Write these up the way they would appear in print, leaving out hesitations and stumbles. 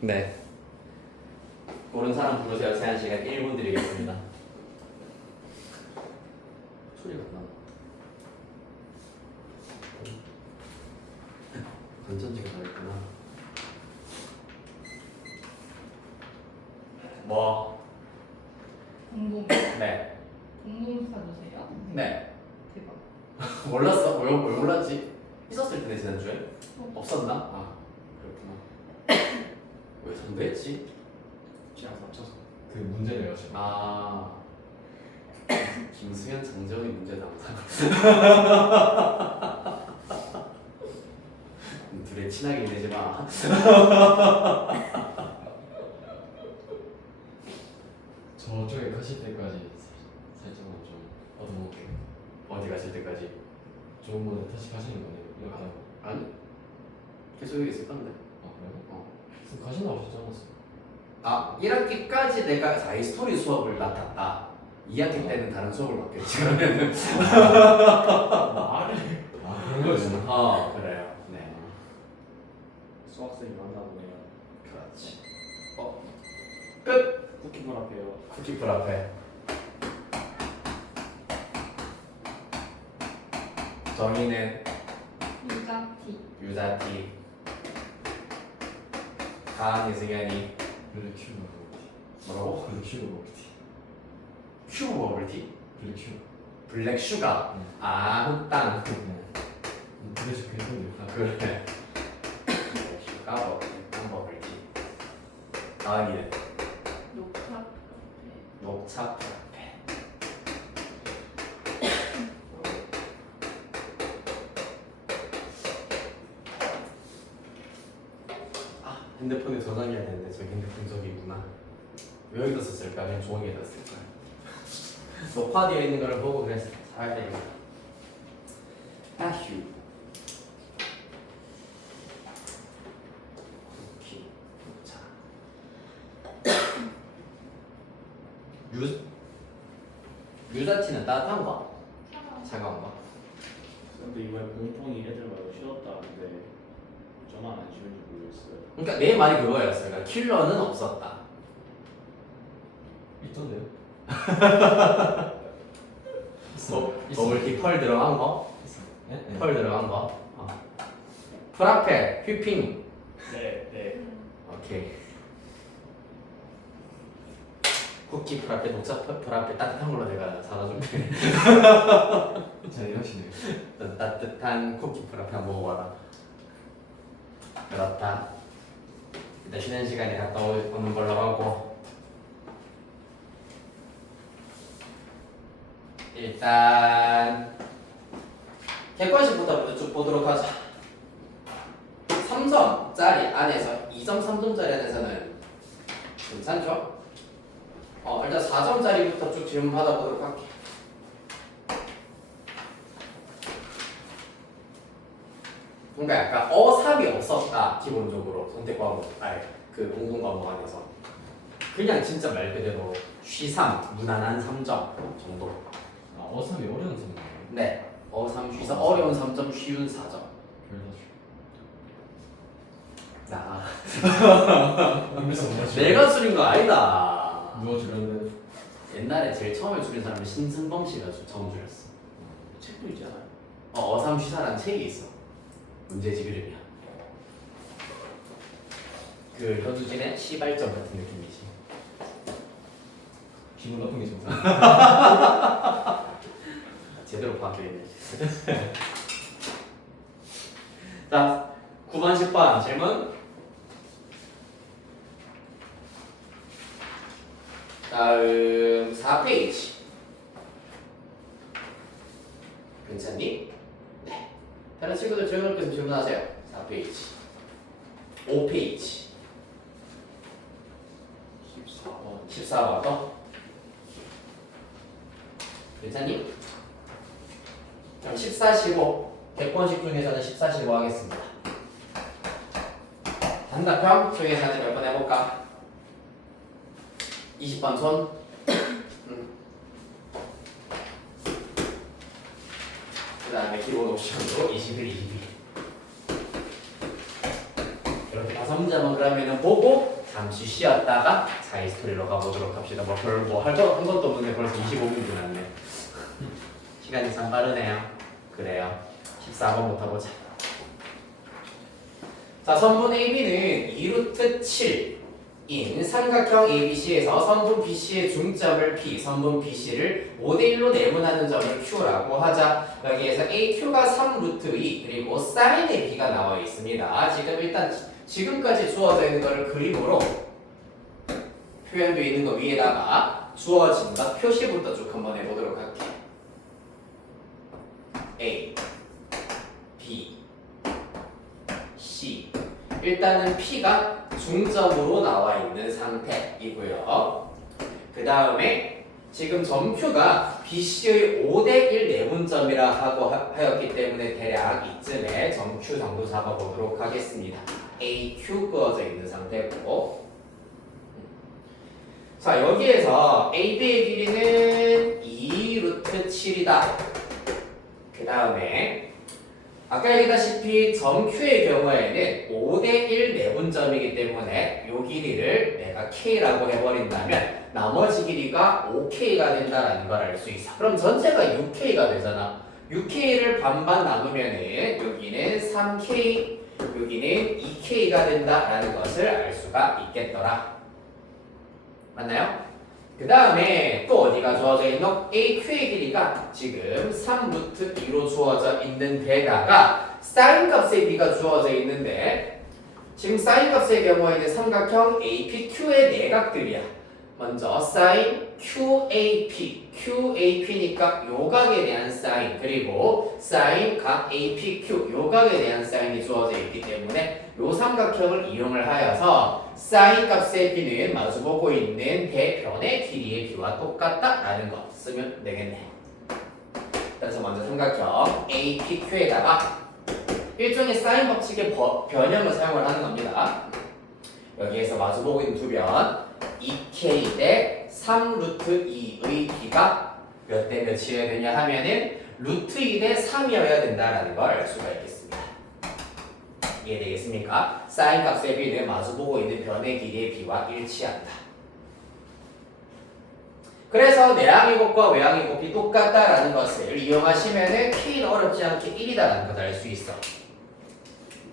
네. 고른 사람 부르세요. 제한 시간 1분 드리겠습니다. 소리가 나. 건전지가 더 있구나. 뭐? 공공 네. 공공수사 주세요. 네. 대박. 몰랐어? 왜 몰랐지? 있었을 텐데 지난주에? 없었나? 아 그렇구나. 왜 전도했지? 그냥 맞춰서 그 문제를 여시. 아 김수현 장정희 문제 담당. 둘이 친하게 지내지 마. 저쪽에 가실 때까지 살짝만 좀 얻어먹을게요. 어디 가실 때까지? 좋은 분에 다시 가시는 거네요. 이거 가다가. 아니 계속 여기 있을 건데. 아 그래요? 어. 그래서 가신다고 하시지 않았어요? 아 1학기까지 내가 자이스토리 수업을 맡았다. 2학기 때는 다른 수업을 맡겠지. 그러면은 말을. 아 그런 거였나? 그래요. 네. 수학생이 만나 보네요. 그렇지. 끝. 쿠키볼 앞에요. 쿠키풀 앞에. 정의는 유자티. 유자티. 다은 이승현이 블랙 큐브 먹을티. 뭐라고? 블랙 큐브 먹을티. 큐브 버블티? 블랙 큐브. 블랙 슈가. 아 흑당. 그래서 괜찮네요. 아, 그래. 블랙 슈가 버블티. 흑당 버블티. 다은이는 녹차 카페. 녹차 프라페. 아 핸드폰에 저장해야 되는데 저기 핸드폰 저기 있구나. 왜 여기다 썼을까? 그냥 종이에다 쓸까? 녹화되어 있는 걸 보고 그래서 사야 되겠다. 아휴. 쿠키, 녹차. 유자티는 따뜻한 거? 차가운 거? 근데 이번에 공통이 애들 말고 쉬었다는데 저만 안 쉬운지 모르겠어요. 그러니까 내 말이 그거였어. 그러니까 킬러는 없었다. 있던데요? 버블티 펄 들어간 거? 네? 네. 펄 들어간 거? 프라페, 휘핑. 네, 네. 오케이. 쿠키 프라페, 녹차 프라페 따뜻한 걸로 내가 사다 줄게. 잘 하시네요. 따뜻한 쿠키 프라페 한번 먹어봐라. 그렇다. 일단 쉬는 시간에 갔다 오는 걸로 하고. 일단 객관식부터 쭉 보도록 하자. 3점짜리 안에서 2점, 3점짜리 안에서는 괜찮죠? 일단 4점짜리부터 쭉 질문 받아보도록 할게. 그러니까 약간 어삽이 없었다. 기본적으로 선택 과목, 그 공통 과목 안에서 그냥 진짜 말 그대로 쉬삼, 무난한 3점 정도. 아 어삼이 어려운 선생님. 네, 어삼 쉬삼, 어려운 3점, 쉬운 4점. 나 그래서 내가 줄인 거 아니다. 누가 줄였는데? 옛날에 제일 처음에 줄인 사람이 신승범 씨가 처음 줄였어. 책도 있잖아요. 어삼 쉬사라는 책이 있어. 문제집 이름이야. 그 현수진의 시발점 같은 느낌이지. 기분 나쁜 게 정상. 제대로 파악되네. 자, 9번, 10번 질문. 다음 4페이지. 괜찮니? 네. 다른 친구들 질문할 거 있으면 질문하세요. 4페이지. 5페이지. 14번. 14번 또. 괜찮니? 그럼 14, 15 객관식 중에서는 14, 15 하겠습니다. 단답형 중에서는 몇 번 해볼까? 20번 손. 그 다음에 기본 옵션으로 21, 22 이렇게 다섯 점은 그러면은 보고 잠시 쉬었다가 자기 스토리로 가보도록 합시다. 뭐별뭐한 것도 없는데 벌써 25분 지났네. 시간이 참 빠르네요. 그래요. 14번부터 보자. 자, 선분 AB는 2루트 7인 삼각형 ABC에서 선분 BC의 중점을 P, 선분 BC를 5대1로 내분하는 점을 Q라고 하자. 여기에서 AQ가 3루트 2 그리고 사인의 B가 나와 있습니다. 지금 일단 지금까지 주어져 있는 것을 그림으로 표현되어 있는 거 위에다가 주어진 것 표시부터 쭉 한번 해보도록 할게요. A, B, C. 일단은 P가 중점으로 나와 있는 상태이고요. 그 다음에 지금 점 Q가 BC의 5대1 내분점이라 하고 하였기 때문에 대략 이쯤에 점 Q 정도 잡아보도록 하겠습니다. AQ 그어져 있는 상태고, 자 여기에서 AB의 길이는 2루트 7이다. 그 다음에 아까 얘기했다시피 점 Q의 경우에는 5대1 내분점이기 때문에 이 길이를 내가 K라고 해버린다면 나머지 길이가 5K가 된다는 걸 알 수 있어. 그럼 전체가 6K가 되잖아. 6K를 반반 나누면은 여기는 3K, 여기는 2K가 된다라는 것을 알 수가 있겠더라. 맞나요? 그 다음에 또 어디가 주어져 있노? AQ의 길이가 지금 3루트 2로 주어져 있는 데다가 사인 값의 B가 주어져 있는데 지금 사인 값의 경우에는 삼각형 APQ의 내각들이야. 먼저 사인 QAP, QAP니까 요각에 대한 사인 그리고 사인 각 APQ 요각에 대한 사인이 주어져 있기 때문에 요 삼각형을 이용을 하여서 사인 값의 B는 마주보고 있는 대변의 길이의 B와 똑같다라는 거 쓰면 되겠네. 그래서 먼저 삼각형 APQ에다가 일종의 사인 법칙의 변형을 사용을 하는 겁니다. 여기에서 마주보고 있는 두 변 2K 대 3루트 2의 B가 몇 대 몇이어야 되냐 하면은 루트 2 대 3이어야 된다라는 걸 알 수가 있겠습니다. 이해되겠습니까? 사인 값의 B는 마주보고 있는 변의 길이의 B와 일치한다. 그래서 내항의 곱과 외항의 곱이 똑같다라는 것을 이용하시면은 K는 어렵지 않게 1이다라는 것을 알 수 있어.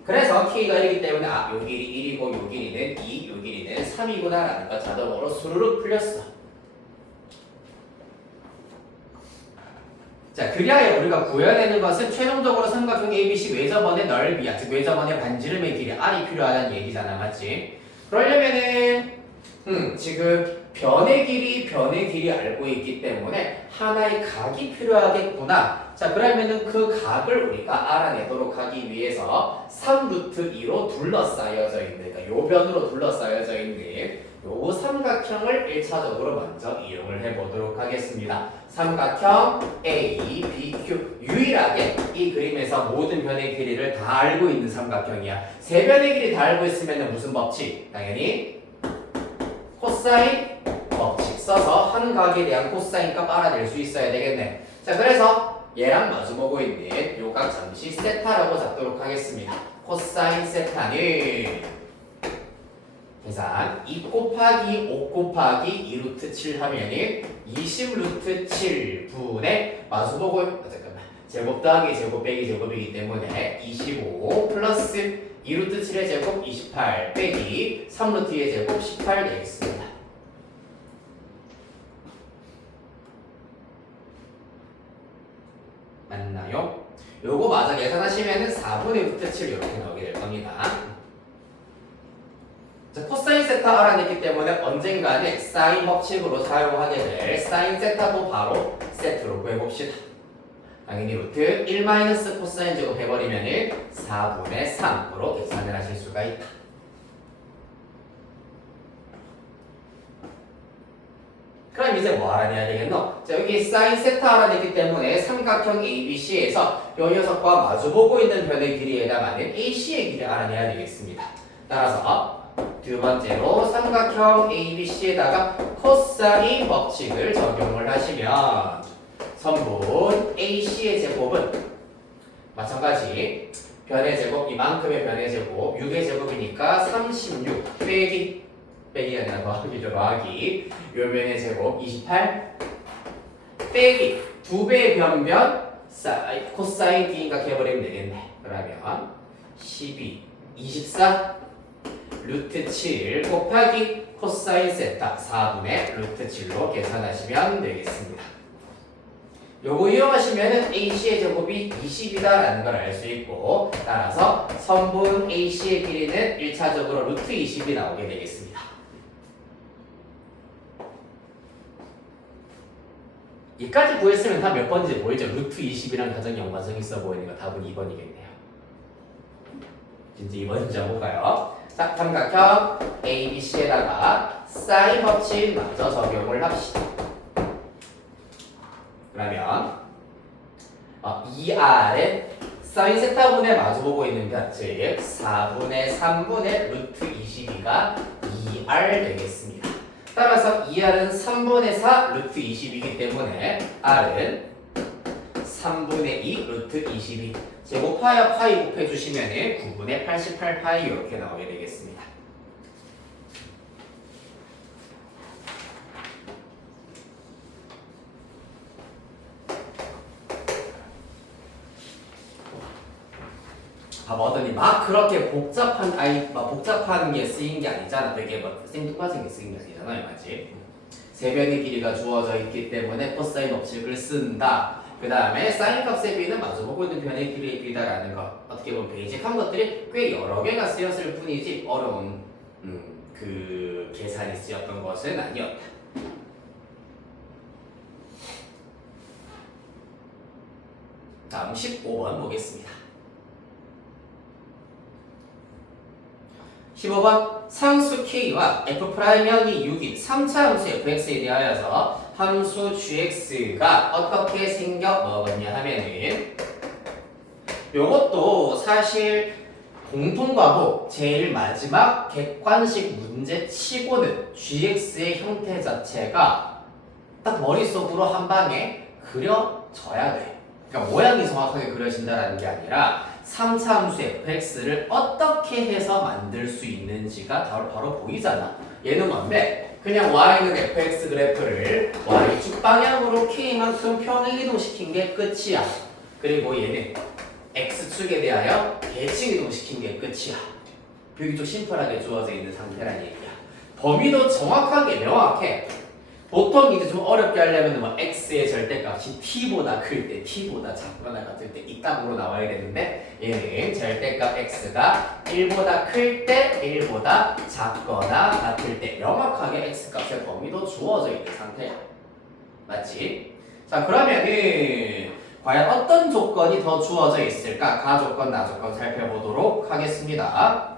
그래서 K가 1이기 때문에 요 길이 1이고 요 길이는 2, 요 길이는 3이구나 라는 거 자동으로 수르륵 풀렸어. 자, 그리하여 우리가 구해내는 것은 최종적으로 삼각형 ABC 외접원의 넓이야. 즉 외접원의 반지름의 길이 R이 필요하다는 얘기잖아. 맞지? 그러려면은 지금 변의 길이 알고 있기 때문에 하나의 각이 필요하겠구나. 자, 그러면은 그 각을 우리가 알아내도록 하기 위해서 3루트 2로 둘러싸여져 있는, 그러니까 요 변으로 둘러싸여져 있는 요 삼각형을 1차적으로 먼저 이용을 해보도록 하겠습니다. 삼각형 A, B, Q. 유일하게 이 그림에서 모든 변의 길이를 다 알고 있는 삼각형이야. 세 변의 길이 다 알고 있으면 무슨 법칙? 당연히 코사인 법칙 써서 한 각에 대한 코사인 값 알아낼 수 있어야 되겠네. 자, 그래서 얘랑 마주보고 있는 요 각 잠시 세타라고 잡도록 하겠습니다. 코사인 세타는 계산 2 곱하기 5 곱하기 2루트 7 하면은 20루트 7분의 마주보고 잠깐만 제곱 더하기 제곱 빼기 제곱이기 때문에 25 플러스 2루트 7의 제곱 28 빼기 3루트의 제곱 18 되겠습니다. 맞나요? 요거 맞아 계산하시면은 4분의 루트 7 이렇게 나오게 될 겁니다. 자, 코사인 세타 알아냈기 때문에 언젠가는 사인 법칙으로 사용하게 될 사인 세타도 바로 세트로 구해봅시다. 당연히 루트 1 마이너스 코사인 제곱 해버리면은 4분의 3으로 계산을 하실 수가 있다. 그럼 이제 뭐 알아내야 되겠노? 자, 여기 사인 세타 알아냈기 때문에 삼각형 ABC에서 이 녀석과 마주보고 있는 변의 길이에 해당하는 AC의 길이를 알아내야 되겠습니다. 따라서 두 번째로 삼각형 ABC에다가 코사인 법칙을 적용을 하시면 선분 AC의 제곱은 마찬가지 변의 제곱 이만큼의 변의 제곱 6의 제곱이니까 36 빼기 아니라 더하기죠. 더하기 요 변의 제곱 28 빼기 2배의 변변 코사인 B인가 해버리면 되겠네. 그러면 12 24 루트 7 곱하기 코사인 세타 4분의 루트 7로 계산하시면 되겠습니다. 요거 이용하시면은 AC의 제곱이 20이다라는 걸 알 수 있고, 따라서 선분 AC의 길이는 1차적으로 루트 20이 나오게 되겠습니다. 이까지 구했으면 다 몇 번인지 보이죠? 루트 20이랑 가장 연관성 있어 보이는 거 답은 2번이겠네요. 진짜 2번인지 한번 볼까요? 자, 삼각형 ABC에다가 사인 법칙 마저 적용을 합시다. 그러면 2R은 사인 세타분의 마주보고 있는 편, 즉 4분의 3분의 루트 22가 2R 되겠습니다. 따라서 2R은 3분의 4 루트 20이기 때문에 R은 3분의 2 루트 22 제곱하여 파이 곱해주시면 9분의 88파이 이렇게 나오게 되겠습니다. 봐보더니 막 그렇게 복잡한 게 쓰인 게 아니잖아. 되게 뭐 생뚱맞은 게 쓰인 게 아니잖아요, 맞지? 세변의 길이가 주어져 있기 때문에 코사인 법칙을 쓴다. 그 다음에 사인 값의 b는 마주보고 있는 변의 길이의 b다라는 거. 어떻게 보면 베이직한 것들이 꽤 여러 개가 쓰였을 뿐이지 어려운 그 계산이 쓰였던 것은 아니었다. 다음 15번 보겠습니다. 15번 상수 k와 f'형이 6인 3차 함수 fx에 대하여서 함수 gx가 어떻게 생겨 먹었냐 하면은 요것도 사실 공통과목 제일 마지막 객관식 문제 치고는 gx의 형태 자체가 딱 머릿속으로 한 방에 그려져야 돼. 그러니까 모양이 정확하게 그려진다는 게 아니라 3차 함수 fx를 어떻게 해서 만들 수 있는지가 바로 보이잖아. 얘는 뭔데? 그냥 y는 fx 그래프를 y축 방향으로 k만큼 평행 이동시킨 게 끝이야. 그리고 얘는 x축에 대하여 대칭 이동시킨 게 끝이야. 벽이 좀 심플하게 주어져 있는 상태란 얘기야. 범위도 정확하게 명확해. 보통 이제 좀 어렵게 하려면 뭐 x의 절대값이 t보다 클 때, t보다 작거나 같을 때 이따구로 나와야 되는데 얘는 절대값 x가 1보다 클 때, 1보다 작거나 같을 때 명확하게 x값의 범위도 주어져 있는 상태야. 맞지? 자, 그러면은 과연 어떤 조건이 더 주어져 있을까? 가조건, 나조건 살펴보도록 하겠습니다.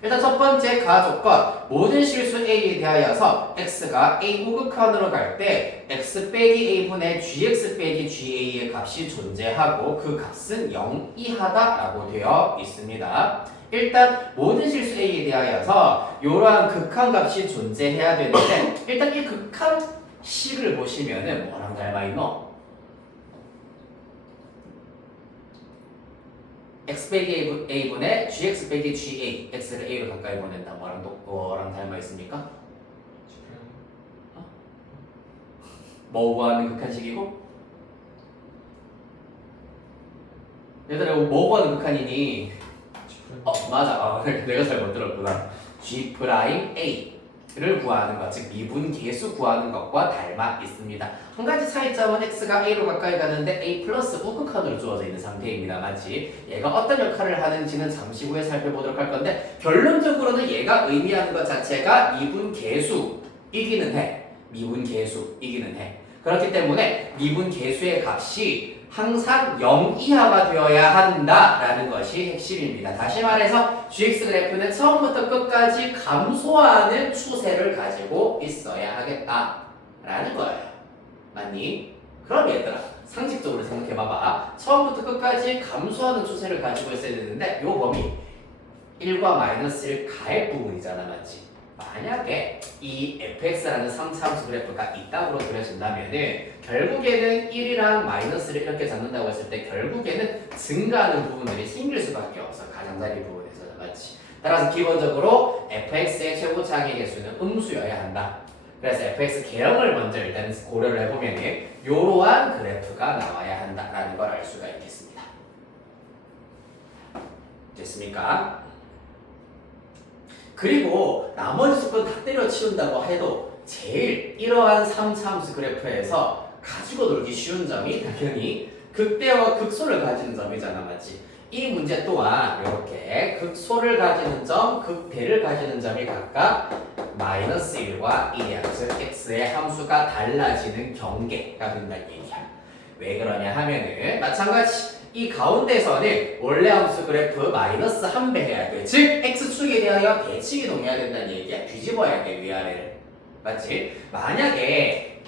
일단 첫 번째 가조건, 모든 실수 a에 대하여서 x가 a 호극한으로 갈 때 x 빼기 a분의 gx 빼기 ga의 값이 존재하고 그 값은 0 이하다라고 되어 있습니다. 일단 모든 실수 a에 대하여서 이러한 극한값이 존재해야 되는데 일단 이 극한식을 보시면은 뭐랑 닮아있노? x 빼기 a분의 gx 빼기 ga x를 a로 가까이 보낸다. 뭐랑 닮아 있습니까? 뭐 구하는 극한식이고? 얘들아 이거 뭐 구하는 극한이니? 맞아. 내가 잘못 들었구나. g 프라임 a를 구하는 것, 즉 미분 계수 구하는 것과 닮아 있습니다. 한 가지 차이점은 x가 a로 가까이 가는데 a 플러스 우극한으로 주어져 있는 상태입니다. 맞지? 얘가 어떤 역할을 하는지는 잠시 후에 살펴보도록 할 건데 결론적으로는 얘가 의미하는 것 자체가 미분 계수이기는 해. 미분 계수이기는 해. 그렇기 때문에 미분 계수의 값이 항상 0 이하가 되어야 한다라는 것이 핵심입니다. 다시 말해서 gx 그래프는 처음부터 끝까지 감소하는 추세를 가지고 있어야 하겠다라는 거예요. 맞니? 그럼 얘들아 상식적으로 생각해봐봐. 처음부터 끝까지 감소하는 추세를 가지고 있어야 되는데 요 범위 1과 마이너스 1 가의 부분이잖아. 맞지? 만약에 이 fx라는 3차함수 그래프가 이따구로 그려진다면은 결국에는 1이랑 마이너스를 이렇게 잡는다고 했을 때 결국에는 증가하는 부분들이 생길 수밖에 없어. 가장자리 부분에서는. 맞지? 따라서 기본적으로 fx의 최고차항의 개수는 음수여야 한다. 그래서 fx 계형을 먼저 일단 고려를 해보면은 이러한 그래프가 나와야 한다라는 걸 알 수가 있겠습니다. 됐습니까? 그리고 나머지 조건 다 때려치운다고 해도 제일 이러한 3차함수 그래프에서 가지고 놀기 쉬운 점이 당연히 극대와 극소를 가지는 점이잖아. 맞지? 이 문제 또한 이렇게 극소를 가지는 점, 극대를 가지는 점이 각각 마이너스 1과 1이야. 즉 x의 함수가 달라지는 경계가 된다는 얘기야. 왜 그러냐 하면은 마찬가지 이 가운데서는 원래 함수 그래프 마이너스 1배 해야 돼. 즉 x축에 대하여 대칭이동해야 된다는 얘기야. 뒤집어야 돼 위아래를. 맞지? 만약에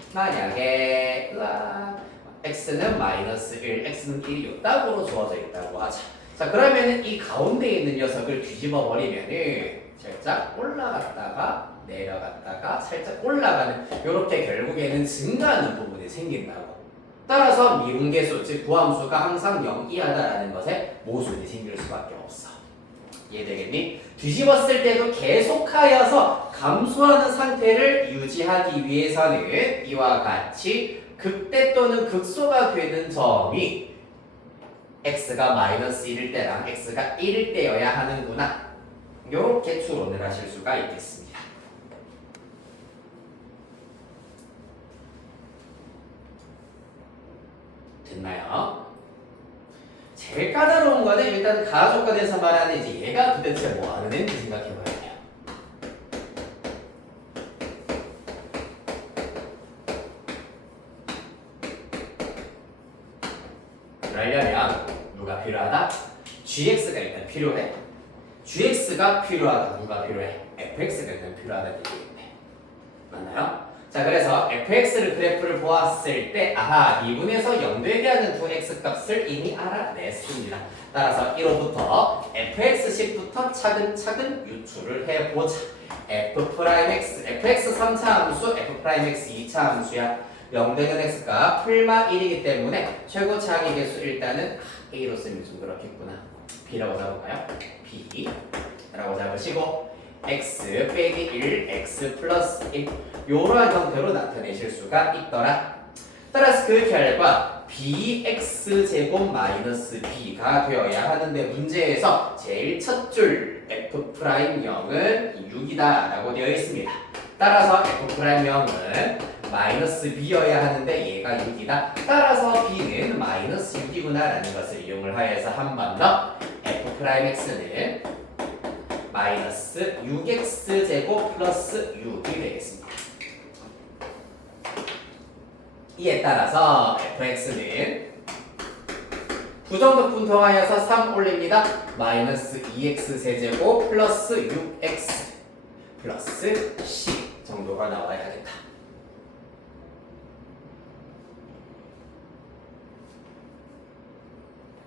x는 마이너스 1, x는 1이 요따구로 주어져 있다고 하자. 자 그러면은 이 가운데 있는 녀석을 뒤집어 버리면은 살짝 올라갔다가 내려갔다가 살짝 올라가는 요렇게 결국에는 증가하는 부분이 생긴다고. 따라서 미분계수 즉 부함수가 항상 0 이하다라는 것에 모순이 생길 수밖에 없어. 이해되겠니? 뒤집었을 때도 계속하여서 감소하는 상태를 유지하기 위해서는 이와 같이 극대 또는 극소가 되는 점이 x가 마이너스 1일 때랑 x가 1일 때여야 하는구나. 요렇게 추론을 하실 수가 있겠습니다. 됐나요? 제일 까다로운 거는 일단 가족관에서 말하는 이제 얘가 도대체 뭐 하는 애인지 생각해봐야 돼요. 그러려면 누가 필요하다? gx가 일단 필요해. gx가 필요하다. 누가 필요해? fx가 일단 필요하다는 얘기인데 맞나요? 자 그래서 fx를 그래프를 보았을 때 아하 2분에서 0 되게 하는 두 x 값을 이미 알아냈습니다. 따라서 1호부터 fx10부터 차근차근 유출을 해보자. f'x, fx 3차 함수, f'x 2차 함수야. 0 되는 x가 풀마 1이기 때문에 최고차항의 개수 일단은 a로 쓰면 좀 그렇겠구나. b라고 잡을까요? b라고 잡으시고 x 빼기 1, x 플러스 1 요러한 형태로 나타내실 수가 있더라. 따라서 그 결과 bx제곱 마이너스 b가 되어야 하는데 문제에서 제일 첫 줄 f'0은 6이다 라고 되어 있습니다. 따라서 f'0은 마이너스 b여야 하는데 얘가 6이다. 따라서 b는 마이너스 6이구나 라는 것을 이용을 하여서 한 번 더 f'x는 마이너스 6x제곱 플러스 6이 되겠습니다. 이에 따라서 fx는 부정극분 더하여서 3 올립니다. 마이너스 2x 세제곱 플러스 6x 플러스 c 정도가 나와야겠다.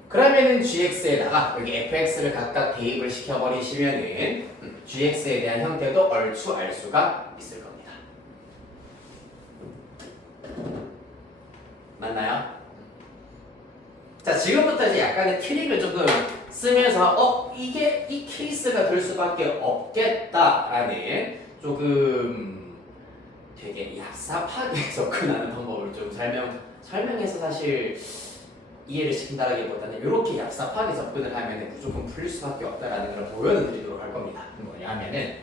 그러면은 gx에다가 여기 fx를 각각 대입을 시켜버리시면은 gx에 대한 형태도 얼추 알 수가 있을 겁니다. 맞나요? 자 지금부터 이제 약간의 트릭을 조금 쓰면서 이게 이 케이스가 될 수밖에 없겠다라는 조금 되게 얍삽하게 접근하는 방법을 좀 설명해서 사실 이해를 시킨다라기보다는 이렇게 얍삽하게 접근을 하면 무조건 풀릴 수밖에 없다라는 걸 보여드리도록 할 겁니다. 뭐냐 하면은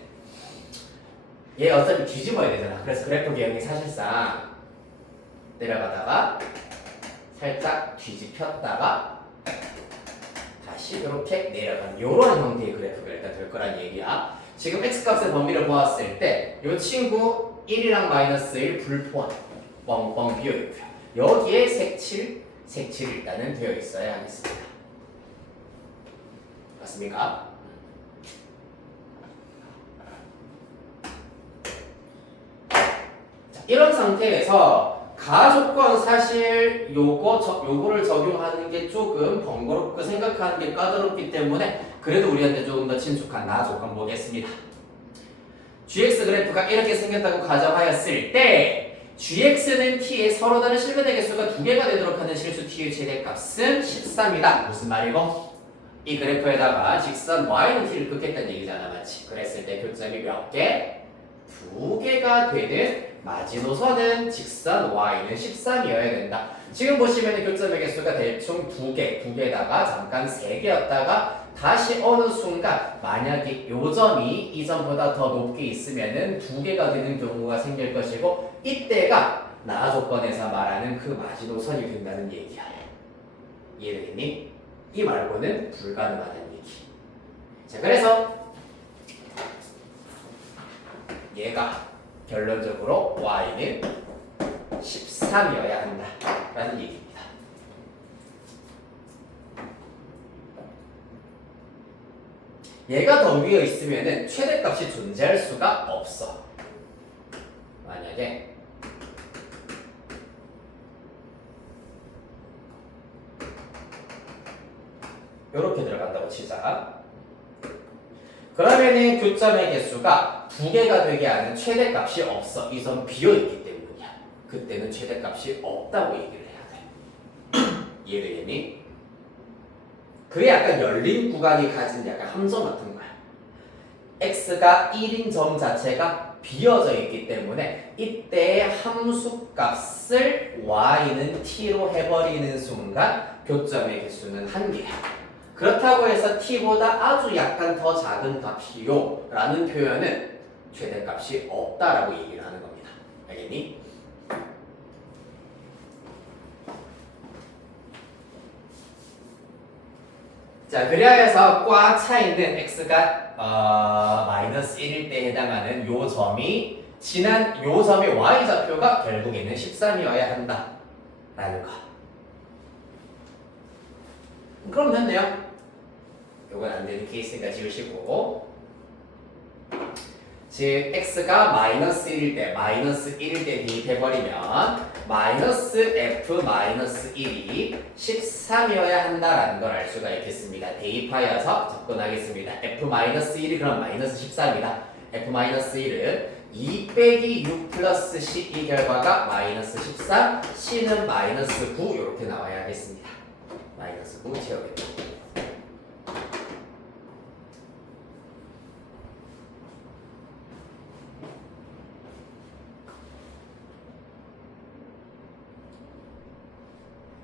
얘 어차피 뒤집어야 되잖아. 그래서 그래프 개형이 사실상 내려가다가 살짝 뒤집혔다가 다시 이렇게 내려가는 이런 형태의 그래프가 일단 될 거란 얘기야. 지금 x값의 범위를 보았을 때 이 친구 1이랑 마이너스 1 불포함 뻥뻥 비어있고요. 여기에 색칠 일단은 되어 있어야 하겠습니다. 맞습니까? 자, 이런 상태에서 가조건 사실 요거를 적용하는 게 조금 번거롭고 생각하는 게 까다롭기 때문에 그래도 우리한테 조금 더 친숙한 나조건 보겠습니다. gx 그래프가 이렇게 생겼다고 가정하였을 때 gx는 t의 서로 다른 실근의 개수가 2개가 되도록 하는 실수 t의 최대값은 13이다. 무슨 말이고? 이 그래프에다가 직선 y는 t를 긋겠다는 얘기잖아, 맞지? 그랬을 때 교점이 몇 개? 2개가 되는 마지노선은 직선 y는 13이어야 된다. 지금 보시면 교점의 개수가 대충 2개다가 잠깐 3개였다가 다시 어느 순간 만약에 요 점이 이 점보다 더 높게 있으면은 2개가 되는 경우가 생길 것이고 이때가 나아 조건에서 말하는 그 마지노선이 된다는 얘기야. 이해되겠니? 이 말고는 불가능하다는 얘기. 자, 그래서 얘가 결론적으로 y는 13이어야 한다라는 얘기입니다. 얘가 더 위에 있으면은 최대값이 존재할 수가 없어. 만약에 이렇게 들어간다고 치자. 그러면은 교점의 개수가 2개가 되게 하는 최대값이 없어. 이 점 비어있기 때문이야. 그때는 최대값이 없다고 얘기를 해야 돼. 이해되겠니? 그게 약간 열린 구간이 가진 약간 함정 같은 거야. x가 1인 점 자체가 비어져 있기 때문에 이때 함수값을 y는 t로 해버리는 순간 교점의 개수는 1개야. 그렇다고 해서 t보다 아주 약간 더 작은 값이요 라는 표현은 최대값이 없다라고 얘기를 하는 겁니다. 알겠니? 자, 그래야 해서 꽉 차있는 x가 마이너스 1일 때 해당하는 요 점이 지난 요 점의 y좌표가 결국에는 13이어야 한다 라는 거. 그럼 됐네요. 요건 안 되는 케이스니까 지우시고, 즉 x가 마이너스 1일 때 대입해버리면 마이너스 f 마이너스 1이 13이어야 한다라는 걸 알 수가 있겠습니다. 대입하여서 접근하겠습니다. f 마이너스 1이 그럼 마이너스 13이다. f 마이너스 1은 2 빼기 6 플러스 c 이 결과가 마이너스 13, c는 마이너스 9 이렇게 나와야 하겠습니다. 마이너스 9 채우겠다.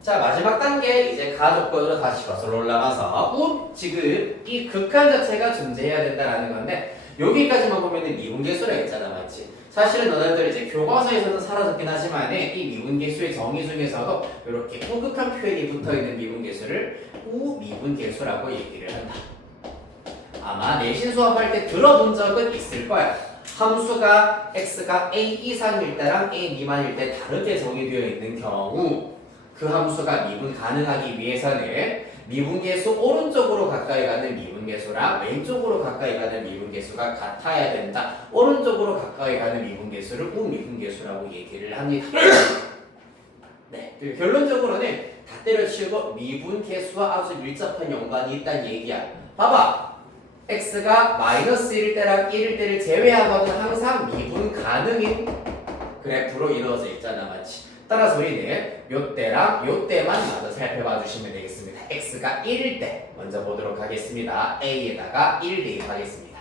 자, 마지막 단계 이제 가조건으로 다시 거슬러 올라가서 지금 이 극한 자체가 존재해야 된다라는 건데 여기까지만 보면은 미분계수라 했잖아, 맞지? 사실은 너네들 이제 교과서에서는 사라졌긴 하지만 이 미분계수의 정의 중에서도 이렇게 우극한 표현이 붙어있는 미분계수를 우미분계수라고 얘기를 한다. 아마 내신 수업할 때 들어본 적은 있을 거야. 함수가 x가 a 이상일 때랑 a 미만일 때 다르게 정의되어 있는 경우 그 함수가 미분 가능하기 위해서는 미분계수 오른쪽으로 가까이 가는 미분계수랑 왼쪽으로 가까이 가는 미분계수가 같아야 된다. 오른쪽으로 가까이 가는 미분계수를 우미분계수라고 얘기를 합니다. 네, 결론적으로는 다 때려치우고 미분계수와 아주 밀접한 연관이 있다는 얘기야. 봐봐. x가 마이너스 1일 때랑 1일 때를 제외하고는 항상 미분 가능인 그래프로 이루어져 있잖아, 맞지? 따라서 우리는 요때랑 요때만 마저 살펴봐 주시면 되겠습니다. x가 1일 때 먼저 보도록 하겠습니다. a에다가 1 대입하겠습니다.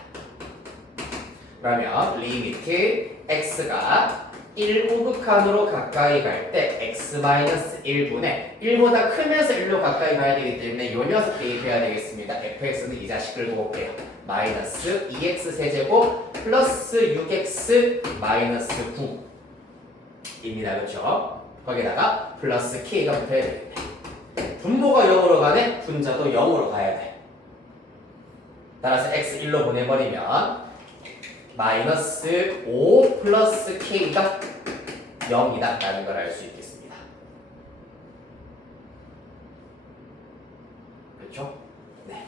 그러면 리미트 x가 1 우극한으로 가까이 갈 때 x-1분의 1보다 크면서 1로 가까이 가야 되기 때문에 요 녀석 대입해야 되겠습니다. fx는 이 자식 끌고 올게요. 마이너스 2x 세제곱 플러스 6x 마이너스 9입니다. 그렇죠? 거기다가 플러스 k가 붙어야 되겠네. 분모가 0으로 가네? 분자도 0으로 가야 돼. 따라서 x 1로 보내버리면 마이너스 5 플러스 k가 0이다 라는 걸 알 수 있겠습니다. 그렇죠? 네.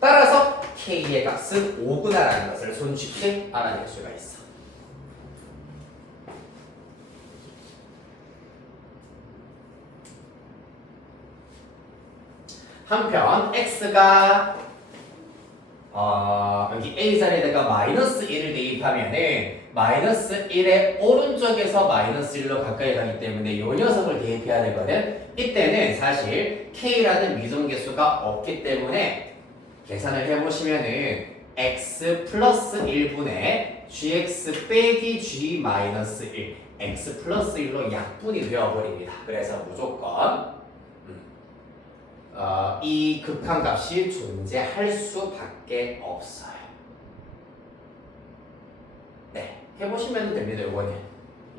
따라서 k의 값은 5구나 라는 것을 손쉽게 알아낼 수가 있어. 한편 x가 여기 A 자리에다가 마이너스 1을 대입하면은 마이너스 1의 오른쪽에서 마이너스 1로 가까이 가기 때문에 이 녀석을 대입해야 되거든. 이때는 사실 K라는 미정계수가 없기 때문에 계산을 해보시면은 x 플러스 1분의 gx 빼기 g 마이너스 1 x 플러스 1로 약분이 되어버립니다. 그래서 무조건 이 극한값이 존재할 수밖에 없어요. 네, 해보시면 됩니다. 요거는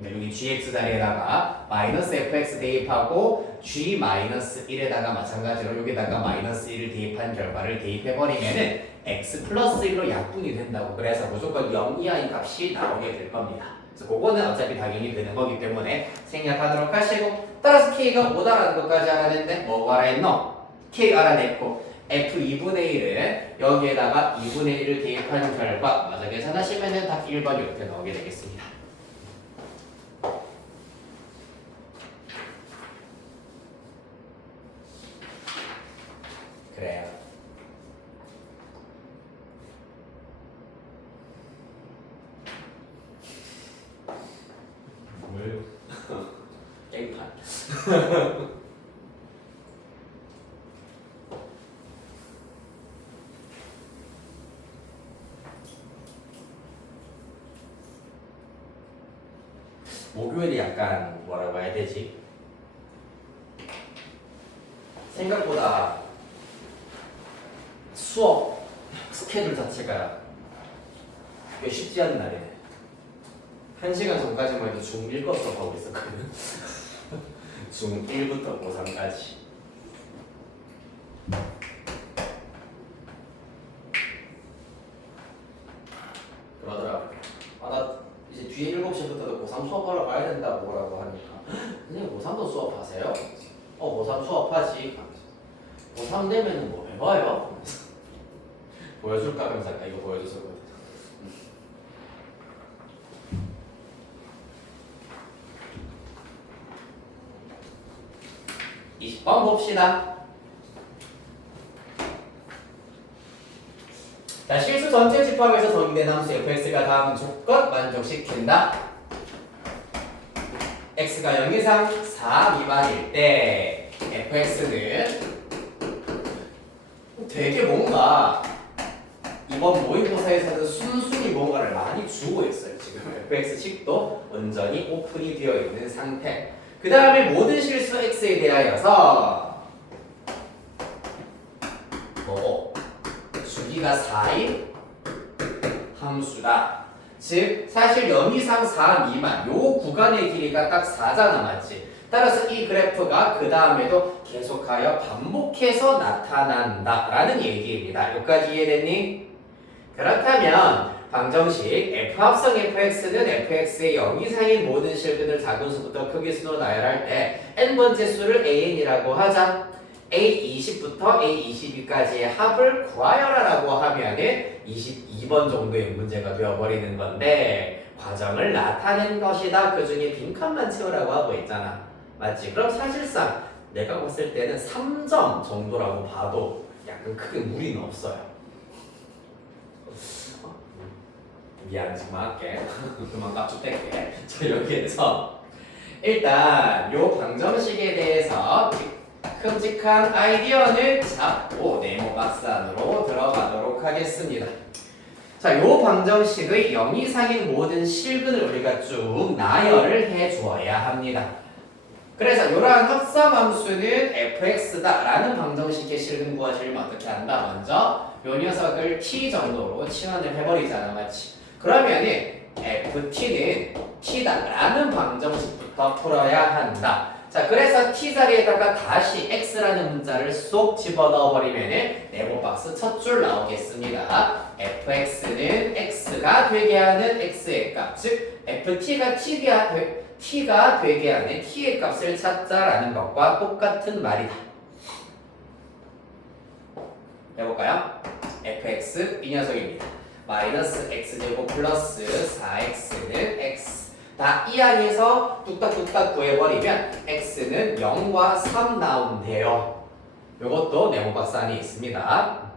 여기 gx 자리에다가 마이너스 fx 대입하고 g 마이너스 1에다가 마찬가지로 여기다가 마이너스 1을 대입한 결과를 대입해버리면은 x 플러스 1로 약분이 된다고. 그래서 무조건 0 이하인 값이 나오게 될 겁니다. 그래서 그거는 어차피 당연히 되는 거기 때문에 생략하도록 하시고, 따라서 k가 5다라는 것까지 알아냈는데 뭐가 알아냈노? k 알아냈고 f2분의 1은 여기에다가 2분의 1을 대입한 결과 맞아 계산하시면 답 1번 이렇게 나오게 되겠습니다. 그래요. 뭐예요? 게임판. 목요일이 약간 뭐라고 해야 되지? 생각보다 수업 스케줄 자체가 꽤 쉽지 않은 날이네. 1시간 전까지만 해도 중1 거 수업하고 있었거든. 중1부터 고3까지. 그러더라고. 나 이제 뒤에 7시부터도 고3 수업하러 가야 된다고 뭐라고 하니까 그냥 고3도 수업하세요? 고3 수업하지. 고3 되면은 뭐 해봐요? 보여줄까? 그러면서 아까 이거 보여줬었거든. 20번 봅시다. 자, 실수 전체 집합에서 정의된 함수 fx가 다음 조건 만족시킨다. x가 0 이상 4 미만일 때 fx는 되게 뭔가 이번 모의고사에서는 순순히 뭔가를 많이 주고 있어요. 지금 fx식도 온전히 오픈이 되어 있는 상태. 그 다음에 모든 실수 x에 대하여서 뭐 주기가 4인 함수다. 즉 사실 0 이상 4 미만 요 구간의 길이가 딱 4잖아, 맞지? 따라서 이 그래프가 그 다음에도 계속하여 반복해서 나타난다라는 얘기입니다. 여기까지 이해됐니? 그렇다면 방정식 f 합성 fx는 fx의 0 이상인 모든 실근을 작은 수부터 크기 수로 나열할 때 n번째 수를 an이라고 하자. a20부터 a22까지의 합을 구하여라라고 하면은 22번 정도의 문제가 되어버리는 건데 과정을 나타낸 것이다. 그 중에 빈칸만 채우라고 하고 있잖아. 맞지? 그럼 사실상 내가 봤을 때는 3점 정도라고 봐도 약간 크게 무리는 없어요. 미안, 지금 할게. 그만 값좀 뺄게. 자, 여기에서 일단 요 방정식에 대해서 큼직한 아이디어는 잡고 네모 박스 안으로 들어가도록 하겠습니다. 자, 요 방정식의 0 이상인 모든 실근을 우리가 쭉 나열을 해주어야 합니다. 그래서 이러한 합성함수는 fx다라는 방정식의 실근 구하시려면 어떻게 한다? 먼저 요 녀석을 t 정도로 치환을 해버리잖아, 맞지? 그러면은 ft는 t다라는 방정식부터 풀어야 한다. 자, 그래서 t 자리에다가 다시 x라는 문자를 쏙 집어넣어 버리면은 네모 박스 첫 줄 나오겠습니다. fx는 x가 되게 하는 x의 값, 즉 ft가 t가 되게 하는 t의 값을 찾자라는 것과 똑같은 말이다. 해볼까요? fx 이 녀석입니다. 마이너스 x제곱 플러스 4x는 x. 다 이 안에서 뚝딱뚝딱 구해버리면 x는 0과 3 나온대요. 요것도 네모박스 안에 있습니다.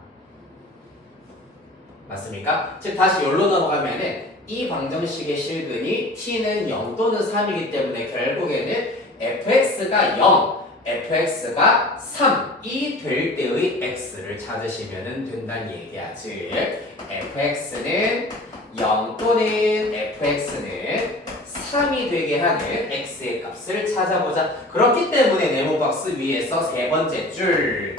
맞습니까? 즉 다시 여기로 넘어가면은 이 방정식의 실근이 t는 0 또는 3이기 때문에 결국에는 fx가 0, fx가 3이 될 때의 x를 찾으시면 된다는 얘기야. 즉 fx는 0 또는 fx는 3이 되게 하는 x의 값을 찾아보자. 그렇기 때문에 네모 박스 위에서 세 번째 줄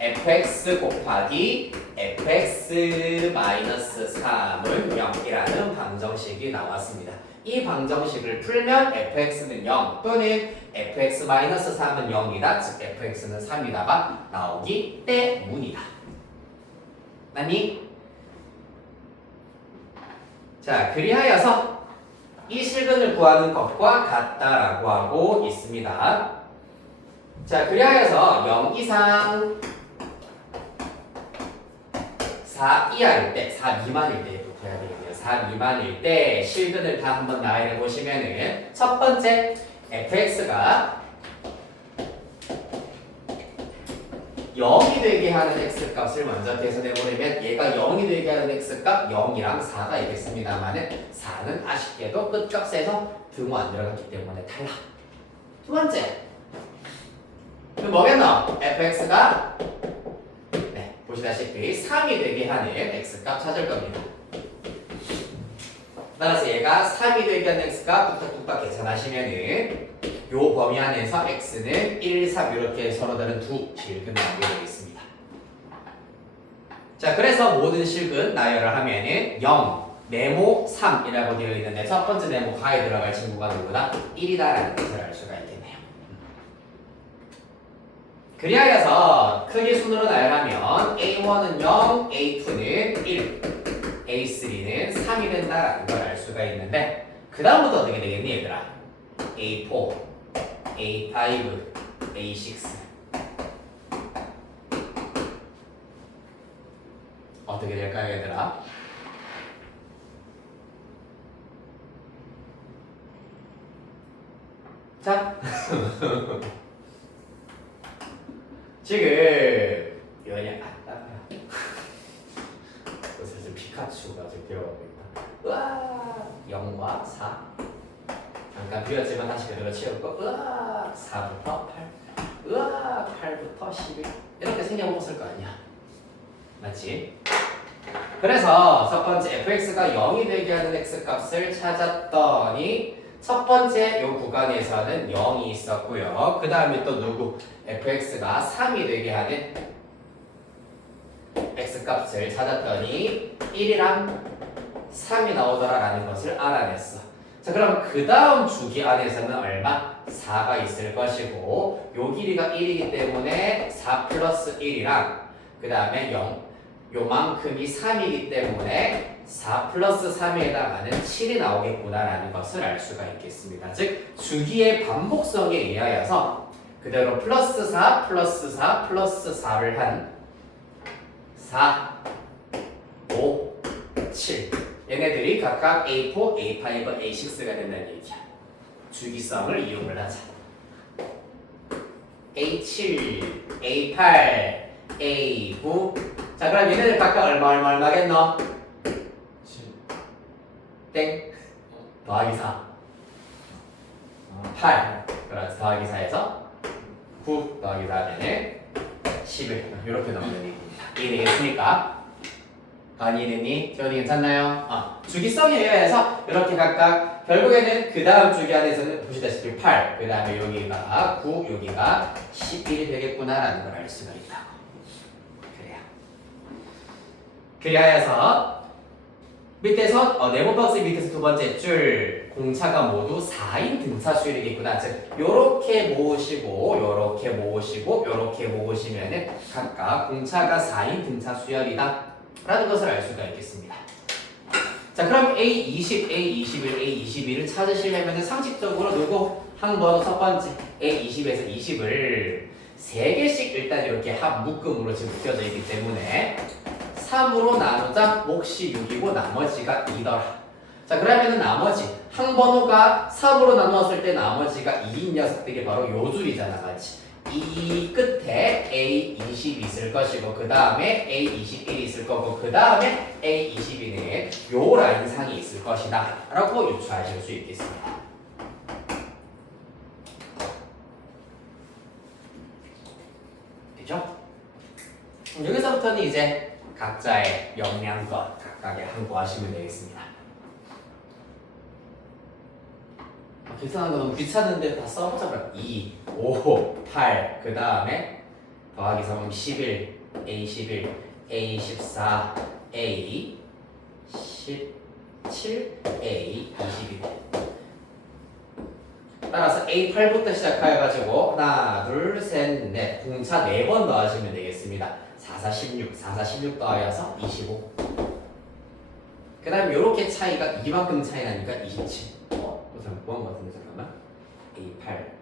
fx 곱하기 fx-3은 0이라는 방정식이 나왔습니다. 이 방정식을 풀면 fx는 0 또는 fx-3은 0이다. 즉 fx는 3이다가 나오기 때문이다. 맞니? 자, 그리하여서 이 실근을 구하는 것과 같다라고 하고 있습니다. 자, 그리하여서 0 이상 4 이하일 때, 4 미만일 때부터 해야 되겠네요. 4 미만일 때 실근을 다 한번 나열해 보시면은 첫 번째 fx가 0이 되게 하는 x값을 먼저 계산해 보려면 얘가 0이 되게 하는 x값 0이랑 4가 있겠습니다만은 4는 아쉽게도 끝값에서 등호 안 들어갔기 때문에 탈락. 두 번째 그럼 뭐겠노? fx가 보시다시피 3이 되게 하는 x값 찾을 겁니다. 따라서 얘가 3이 되게 하는 x값 뚝딱뚝딱 계산하시면은 요 범위 안에서 x는 1, 3 이렇게 서로 다른 두 실근 나오게 되어 있습니다. 자, 그래서 모든 실근 나열을 하면은 0, 네모 3이라고 되어 있는데 첫 번째 네모 가에 들어갈 친구가 누구다? 1이다라는 것을 알 수가 있겠네요. 그리하여서 크기 순으로 나열하면 A1은 0, A2는 1, A3는 3이 된다라는 걸 알 수가 있는데 그 다음부터 어떻게 되겠니 얘들아? A4, A5, A6 어떻게 될까요 얘들아? 자 지금 이거냐 사실 피카츄가 지금 되어가고 있다. 으아 0과 4 잠깐 비웠지만 다시 그대로 채우고 으아 4부터 8 으아 8부터 11 이렇게 생겨먹었을 거 아니야. 맞지? 그래서 첫 번째 fx가 0이 되게 하는 x값을 찾았더니 첫 번째 요 구간에서는 0이 있었고요. 그 다음에 또 누구? fx가 3이 되게 하는 x값을 찾았더니 1이랑 3이 나오더라라는 것을 알아냈어. 자, 그럼 그 다음 주기 안에서는 얼마? 4가 있을 것이고 요 길이가 1이기 때문에 4 플러스 1이랑 그 다음에 0 요만큼이 3이기 때문에 4 플러스 3에 해당하는 7이 나오겠구나라는 것을 알 수가 있겠습니다. 즉 주기의 반복성에 의하여서 그대로 플러스 4 플러스 4 플러스 4를 한 4, 5, 7 얘네들이 각각 A4, A5, A6가 된다는 얘기야. 주기성을 이용을 하자. A7, A8, A9 자, 그럼 얘네들 각각 얼마겠노? 7. 땡 더하기 4 8 그렇지 더하기 4에서 9 더하기 4면은 11 이렇게 나오는 얘기입니다. 이해되겠습니까? 이해됐니? 재현이 괜찮나요? 주기성에 의해서 이렇게 각각 결국에는 그 다음 주기 안에서는 보시다시피 8 그 다음에 여기가 9 여기가 11이 되겠구나라는 걸 알 수가 있다. 그래요. 그리하여서 밑에서 네모 박스 밑에서 두 번째 줄 공차가 모두 4인 등차 수열이겠구나. 즉 요렇게 모으시고 요렇게 모으시고 요렇게 모으시면은 각각 공차가 4인 등차 수열이다 라는 것을 알 수가 있겠습니다. 자, 그럼 A20, A21, A22를 찾으시려면 상식적으로 누구 한 번 첫 번째 A20에서 20을 3개씩 일단 이렇게 합 묶음으로 지금 묶여져 있기 때문에 3으로 나누자 몫이 6이고 나머지가 2더라. 자, 그러면은 나머지 한 번호가 3으로 나누었을 때 나머지가 2인 녀석들이 바로 요 줄이잖아. 맞지? 2 이 끝에 A20이 있을 것이고 그 다음에 A21이 있을 거고 그 다음에 A22는 요 라인상이 있을 것이다 라고 유추하실 수 있겠습니다. 되죠? 여기서부터는 이제 각자의 역량껏 각각의 항구하시면 되겠습니다. 계산하는 거 너무 귀찮은데 다 써보자. 2, 5, 8, 그 다음에 더하기 3하면 11, A11, A14, A17, A22. 따라서 A8부터 시작해가지고 하나, 둘, 셋, 넷 공차 4번 더하시면 되겠습니다. 4, 4, 16, 4, 4, 16 더하여서 25. 그 다음에 이렇게 차이가 이만큼 차이 나니까 27. 그럼 뭐한 것 같은데 잠깐만. A8,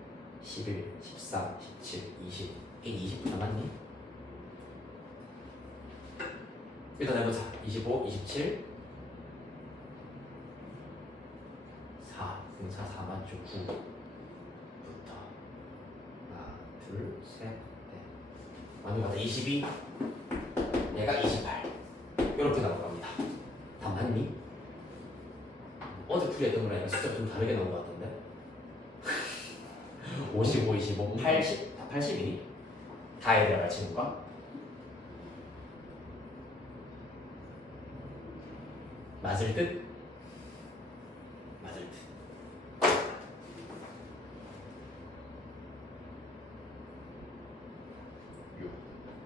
11, 14, 17, 20. A20 남았니? 일단 해보자. 25, 27 4, 공차 4만 주 9부터 하나, 둘, 셋, 넷 맞는 것 같아. 22 얘가 28 이렇게 나올 겁니다. 다 맞니? 어제 풀이했던 거랑 숫자가 좀 다르게 나온 것 같은데 55, 25, 80 다 80이니? 다 해야 친구가? 맞을 듯? 맞을 듯.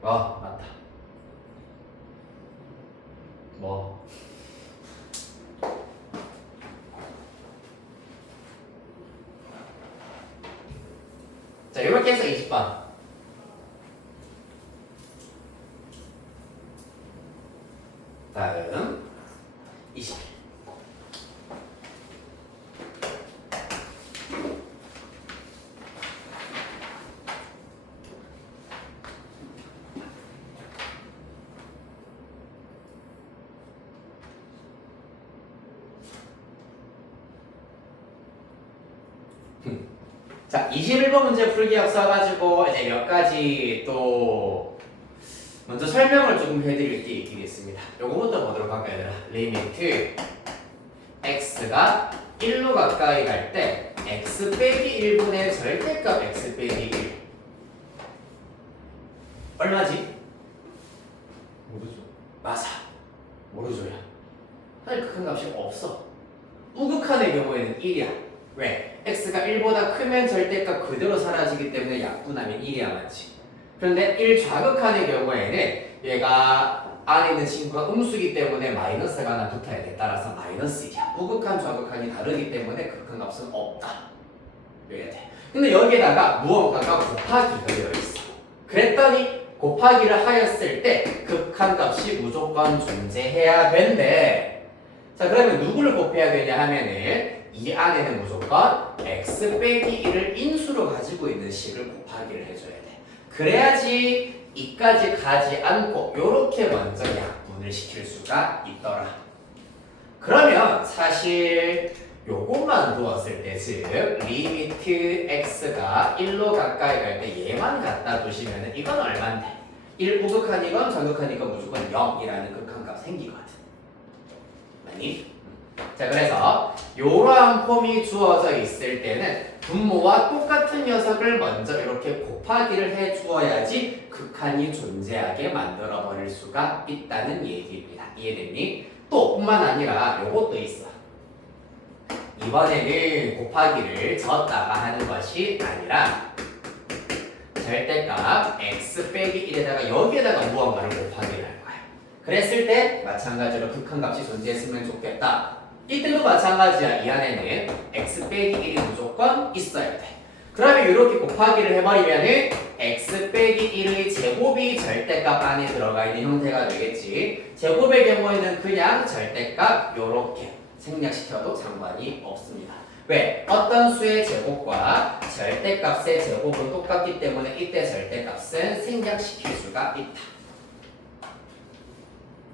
맞다. 뭐? 자, 이렇게 해서 20번. 다음 20. 자, 21번 문제 풀기 앞서가지고 이제 몇 가지 또 먼저 설명을 조금 해드릴 게 있겠습니다. 요거부터 보도록 할까요, 얘들아? 리미트 x가 1로 가까이 갈 때 x 빼기 1분의 절대값 x 빼기 1 얼마지? 모르죠. 맞아. 모르죠야. 사실 그 큰 값이 없어. 우극한의 경우에는 1이야. 왜? x가 1보다 크면 절대값 그대로 사라지기 때문에 약분하면 1이야, 맞지? 그런데 1 좌극한의 경우에는 얘가 안에 있는 친구가 음수기 때문에 마이너스가 하나 붙어야 돼. 따라서 마이너스 1이야. 우극한, 좌극한이 다르기 때문에 극한 값은 없다. 이래야 돼. 근데 여기에다가 무언가가 곱하기가 되어 있어. 그랬더니 곱하기를 하였을 때 극한 값이 무조건 존재해야 된대. 자, 그러면 누구를 곱해야 되냐 하면은 이 안에는 무조건 x 빼기 1을 인수로 가지고 있는 식을 곱하기를 해줘야 돼. 그래야지 2까지 가지 않고 요렇게 먼저 약분을 시킬 수가 있더라. 그러면 사실 요것만 두었을 때, 즉 리미트 x가 1로 가까이 갈 때 얘만 갖다 두시면은 이건 얼만데? 1 우극한이건 좌극한이건 무조건 0이라는 극한값 생기거든. 맞니? 자, 그래서 이러한 폼이 주어져 있을 때는 분모와 똑같은 녀석을 먼저 이렇게 곱하기를 해 주어야지 극한이 존재하게 만들어 버릴 수가 있다는 얘기입니다. 이해됐니? 또 뿐만 아니라 요것도 있어. 이번에는 곱하기를 졌다가 하는 것이 아니라 절대값 x 빼기 1에다가 여기에다가 무언가를 곱하기를 할 거야. 그랬을 때 마찬가지로 극한값이 존재했으면 좋겠다. 이때도 마찬가지야. 이 안에는 x 빼기 1이 무조건 있어야 돼. 그러면 이렇게 곱하기를 해버리면은 x 빼기 1의 제곱이 절대값 안에 들어가 있는 형태가 되겠지. 제곱의 경우에는 그냥 절대값 요렇게 생략시켜도 상관이 없습니다. 왜? 어떤 수의 제곱과 절대값의 제곱은 똑같기 때문에 이때 절대값은 생략시킬 수가 있다.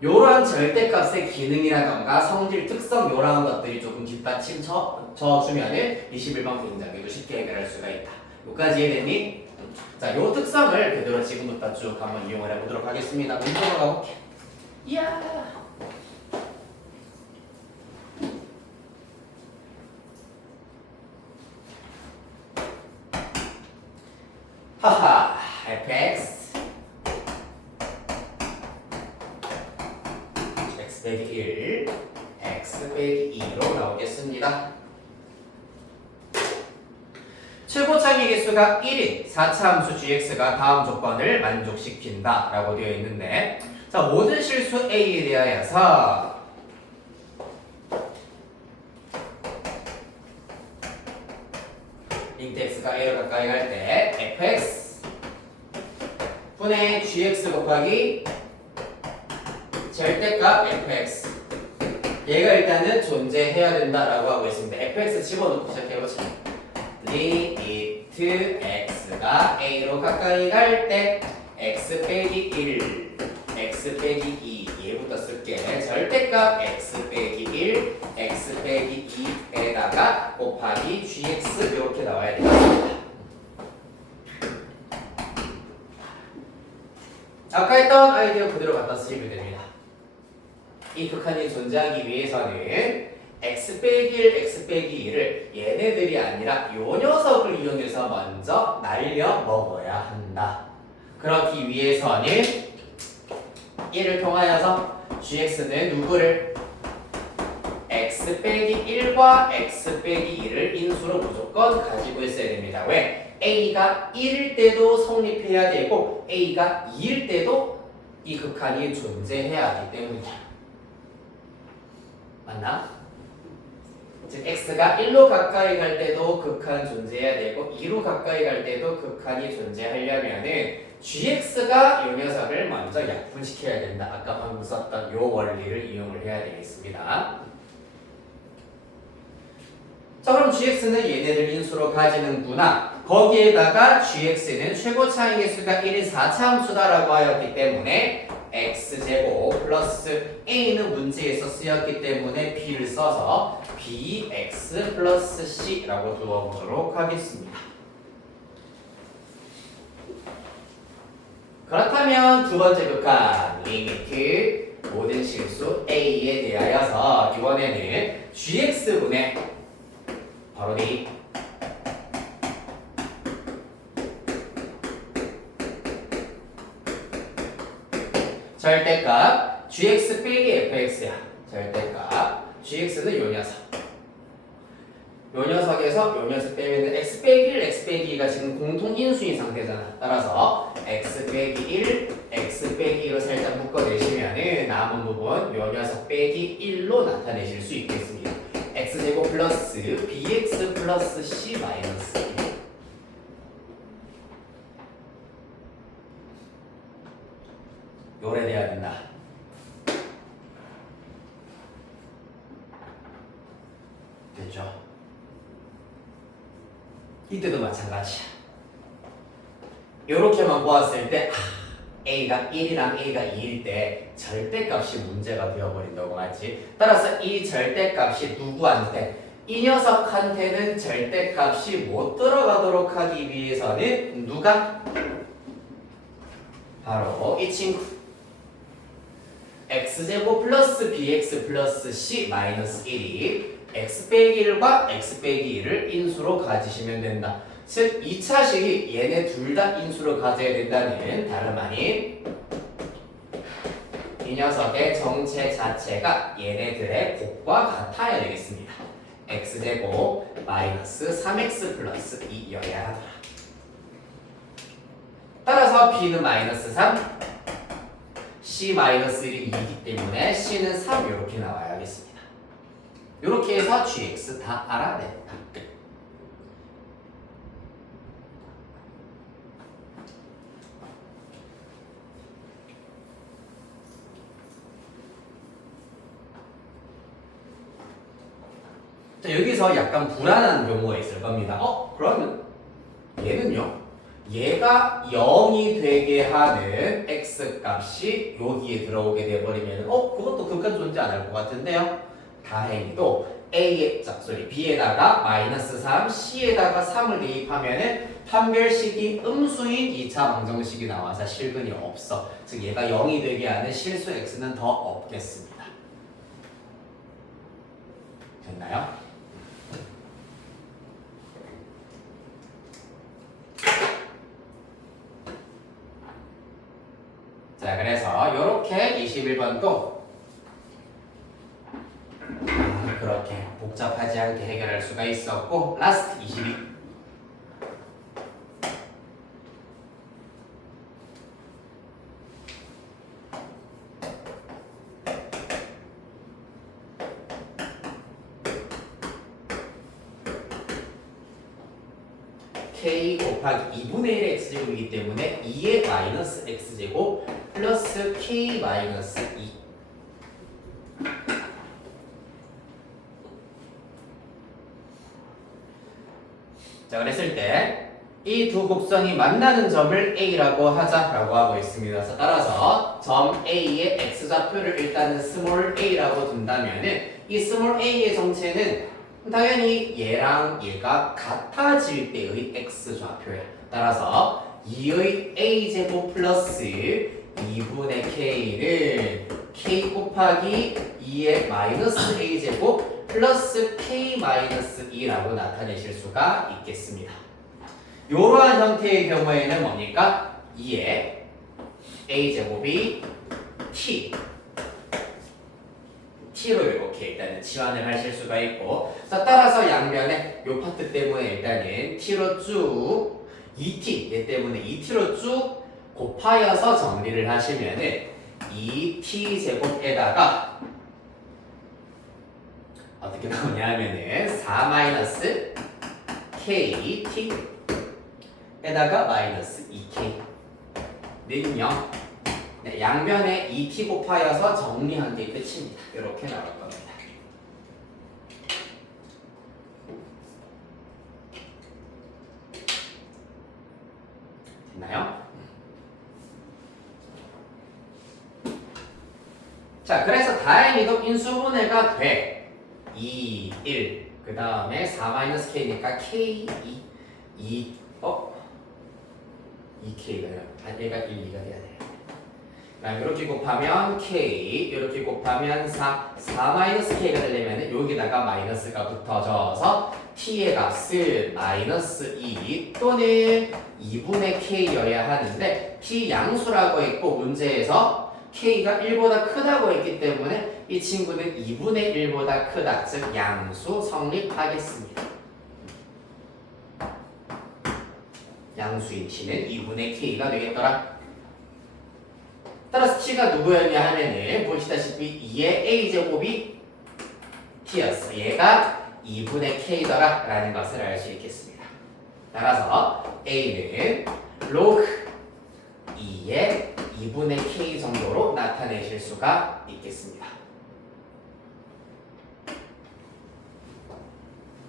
요러한 절대값의 기능이라던가 성질, 특성 요러한 것들이 조금 뒷받침 쳐주면은 21번 문장에도 쉽게 해결할 수가 있다. 여기까지 이해됐니? 자, 요 특성을 그대로 지금부터 쭉 한번 이용을 해보도록 하겠습니다. 문제로 가볼게요. 이야. 하하, fx x 빼기 1 x 빼기 2로 나오겠습니다. 최고차의 개수가 1인 4차 함수 gx가 다음 조건을 만족시킨다 라고 되어 있는데, 자, 모든 실수 a에 대하여서 int x가 a로 가까이 갈 때 fx 분의 gx 곱하기 절대값 fx, 얘가 일단은 존재해야 된다라고 하고 있습니다. fx 집어넣고 시작해보자. limit x가 a로 가까이 갈 때 x 빼기 1 x 빼기 2 얘부터 쓸게. 절대값 x 빼기 1 x 빼기 2에다가 곱하기 gx 이렇게 나와야 되겠습니다. 아까 했던 아이디어 그대로 갖다 쓰시면 됩니다. 이 극한이 존재하기 위해서는 x 빼기 1, x 빼기 2를 얘네들이 아니라 요 녀석을 이용해서 먼저 날려 먹어야 한다. 그렇기 위해서는 이를 통하여서 gx는 누구를 x 빼기 1과 x 빼기 2를 인수로 무조건 가지고 있어야 됩니다. 왜? a가 1일 때도 성립해야 되고 a가 2일 때도 이 극한이 존재해야 하기 때문이다. 맞나? 즉 x가 1로 가까이 갈 때도 극한 존재해야 되고 2로 가까이 갈 때도 극한이 존재하려면은 gx가 이 녀석을 먼저 약분시켜야 된다. 아까 방금 썼던 이 원리를 이용을 해야 되겠습니다. 자, 그럼 gx는 얘네들 인수로 가지는구나. 거기에다가 gx는 최고차의 개수가 1인 4차 함수다라고 하였기 때문에 x제곱 플러스 a는 문제에서 쓰였기 때문에 b를 써서 bx 플러스 c라고 두어보도록 하겠습니다. 그렇다면 두 번째 극한 리미트 모든 실수 a에 대하여서 이번에는 gx분의 바로 이 절대값 gx 빼기 fx야. 절대값 gx는 요 녀석. 요 녀석에서 요 녀석 빼면 x 빼기 1, x 빼기 2가 지금 공통 인수인 상태잖아. 따라서 x 빼기 1, x 빼기 2로 살짝 묶어내시면은 남은 부분 요 녀석 빼기 1로 나타내실 수 있겠습니다. x제곱 플러스 bx 플러스 c 마이너스 1. 요래 돼야 된다. 됐죠? 이때도 마찬가지야. 요렇게만 보았을 때 a가 1이랑 a가 2일 때 절대값이 문제가 되어버린다고 맞지? 따라서 이 절대값이 누구한테? 이 녀석한테는 절대값이 못 들어가도록 하기 위해서는 누가? 바로 이 친구 x제곱 플러스 bx 플러스 c 마이너스 1이 x 빼기 1과 x 빼기 2를 인수로 가지시면 된다. 즉 2차식이 얘네 둘 다 인수로 가져야 된다는 다름 아닌 이 녀석의 정체 자체가 얘네들의 곱과 같아야 되겠습니다. x제곱 마이너스 3x 플러스 2여야 하더라. 따라서 b는 마이너스 3, c 마이너스 1이 2이기 때문에 c는 3 이렇게 나와야겠습니다. 이렇게 해서 gx 다 알아냈다. 자, 여기서 약간 불안한 경우가 있을 겁니다. 그러면 얘는요? 얘가 0이 되게 하는 x값이 여기에 들어오게 돼버리면 그것도 극한 존재 안 할 것 같은데요? 다행히도 B에다가 마이너스 3, C에다가 3을 대입하면은 판별식이 음수인 2차 방정식이 나와서 실근이 없어. 즉 얘가 0이 되게 하는 실수 x는 더 없겠습니다. 됐나요? 자, 그래서 이렇게 21번도 그렇게 복잡하지 않게 해결할 수가 있었고, 라스트 22. k 곱하기 2분의 1의 x제곱이기 때문에 2의 마이너스 x제곱 플러스 k 마이너스 2. 자, 그랬을 때 이 두 곡선이 만나는 점을 A라고 하자라고 하고 있습니다. 그래서 따라서 점 A의 x좌표를 일단은 스몰 a라고 둔다면은 이 스몰 a의 정체는 당연히 얘랑 얘가 같아질 때의 x좌표야. 따라서 2의 a제곱 플러스 2분의 k는 k 곱하기 2의 마이너스 a제곱 플러스 k 마이너스 2라고 나타내실 수가 있겠습니다. 이러한 형태의 경우에는 뭡니까? 2의 a제곱이 t로 이렇게 일단은 치환을 하실 수가 있고, 자, 따라서 양면에 이 파트 때문에 일단은 t로 쭉 2t 얘 때문에 2t로 쭉 곱하여서 정리를 하시면은 2t 제곱에다가 어떻게 나오냐 하면은 4 마이너스 kt 에다가 마이너스 2k 는요, 네, 양면에 2t 곱하여서 정리한 게 끝입니다. 이렇게 나올 겁니다. 됐나요? 자, 그래서 다행히도 인수분해가 돼. 2, 1, 그 다음에 4-k니까 k 2, 2k가 얘가 1, 2가 돼야 돼. 이렇게 곱하면 k, 이렇게 곱하면 4-k가 되려면 여기다가 마이너스가 붙어져서 t의 값은 마이너스 2 또는 2분의 k여야 하는데 t 양수라고 했고 문제에서 k가 1보다 크다고 했기 때문에 이 친구는 2분의 1보다 크다, 즉 양수 성립하겠습니다. 양수인 t는 2분의 k가 되겠더라. 따라서 t가 누구였냐 하면은 보시다시피 2의 a제곱이 t였어. 얘가 2분의 k더라 라는 것을 알 수 있겠습니다. 따라서 a는 log 2의 2분의 k 정도로 나타내실 수가 있겠습니다.